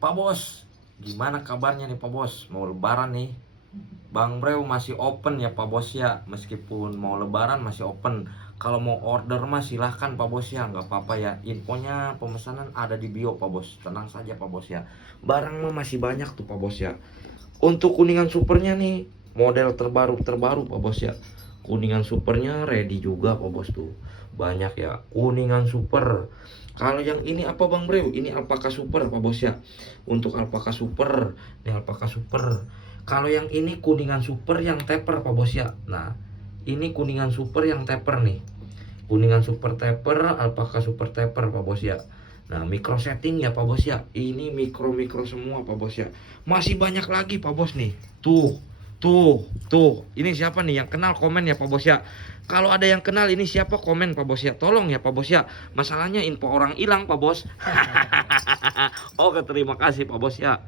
Pak Bos, gimana kabarnya nih Pak Bos? Mau lebaran nih. Bang Breu masih open ya Pak Bos ya. Meskipun mau lebaran masih open. Kalau mau order mah silahkan Pak Bos ya. Nggak apa-apa ya. Infonya pemesanan ada di bio Pak Bos. Tenang saja Pak Bos ya. Barang mah masih banyak tuh Pak Bos ya. Untuk kuningan supernya nih, model terbaru Pak Bos ya. Kuningan supernya ready juga Pak Bos tuh. Banyak ya, kuningan super. Kalau yang ini apa Bang Brew? Ini alpaka super Pak Bos ya. Untuk alpaka super, ini alpaka super. Kalau yang ini kuningan super yang taper Pak Bos ya. Nah, ini kuningan super yang taper nih. Kuningan super taper, alpaka super taper Pak Bos ya. Nah, micro setting ya Pak Bos ya. Ini mikro semua Pak Bos ya. Masih banyak lagi Pak Bos nih. Tuh. Ini siapa nih yang kenal, komen ya Pak Bos ya. Kalau ada yang kenal ini siapa, komen Pak Bos ya. Tolong ya Pak Bos ya. Masalahnya info orang hilang Pak Bos. Oke, terima kasih Pak Bos ya.